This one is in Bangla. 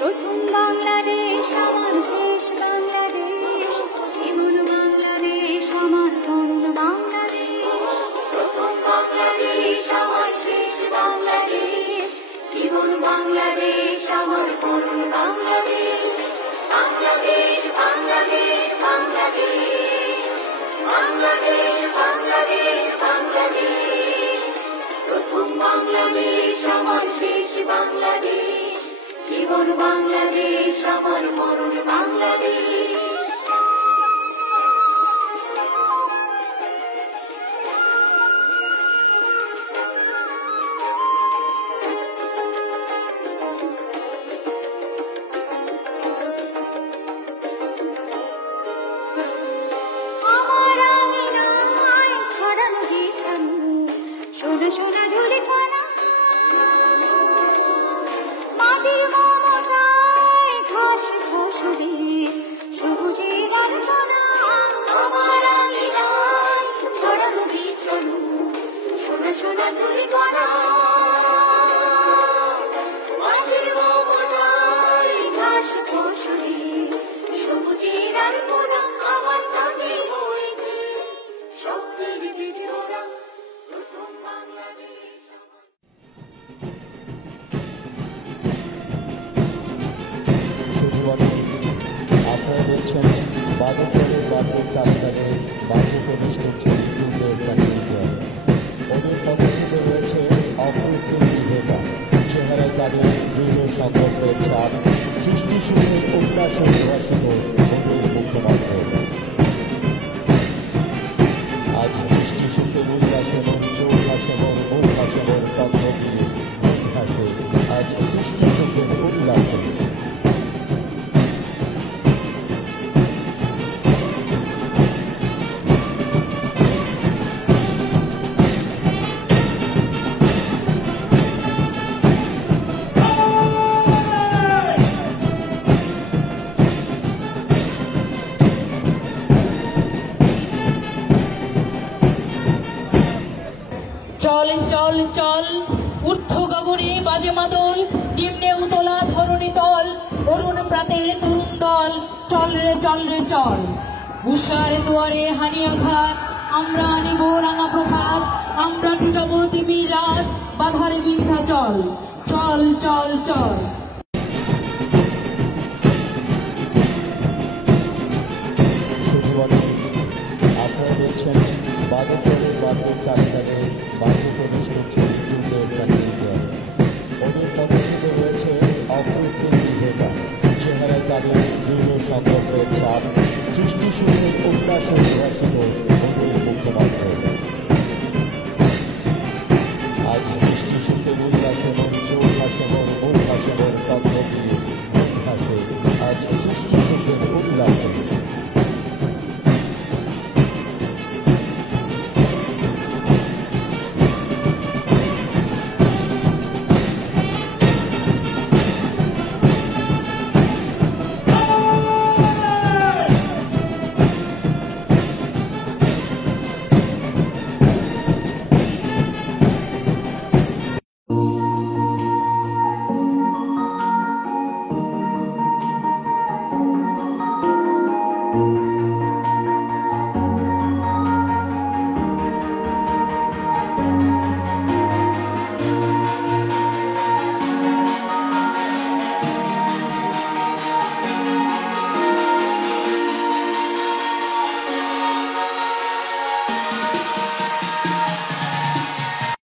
প্রথম বাংলাদেশ আমার শেষ বাংলাদেশ, জীবন বাংলাদেশ আমার মরণ বাংলাদেশ। প্রথম বাংলাদেশ আমার শেষ বাংলাদেশ, জীবন বাংলাদেশ আমার মরণ বাংলাদেশ। বাংলাদেশ বাংলাদেশ বাংলাদেশ, বাংলাদেশ বাংলাদেশ বাংলাদেশ। প্রথম বাংলাদেশ আমার শেষ বাংলাদেশ, জীবন বাংলাদেশ আমার মরণ বাংলাদেশ। আমার আঙিনায় ছড়ানো বিছানো সোনা সোনা ধুলি কণা, মাটির মমতায় ঘাস ঘাসুরে সবুজের আলপনা। আমার আঙিনায় ছড়ানো বিছানো সোনা সোনা ধুলি কণা, মাটির মমতায় ঘাস ঘাসুরে সবুজের আলপনা। আমার তাকে হয়েছে স্বপ্নের বীজ ওরা, প্রথম বাংলাদেশ। আপনারা বলছেন বাদকের বাদক কাপ্তারে বাদ্য প্রবেশ করছে ওদের পদ্ধতিতে রয়েছে অপ্রতিম বিধেতা, চেহারায় তাদের দৃঢ় সংকট রয়েছে আর সৃষ্টি সুখের উল্লাসে নির্বাসিত ওদের মুখপাত্র। আজ সৃষ্টি সুখের উল্লাসে চোখ ভাসে মুখ ভাসে তত্ত্ব দিয়ে মুখ ভাসে আজ সৃষ্টি সুখের উল্লাসে। চল চল চল ঊর্ধ্ব গগনে বাজে মাদল, নিম্নে উতলা ধরণী তল, অরুণ প্রাতের তরুণ দল। চল রে চল রে চল, উষার দুয়ারে হানি আঘাত, আমরা আনিব রাঙা প্রভাত, আমরা টুটাবো তিমির রাত, বাধার বিন্ধ্যাচল। চল চল চল।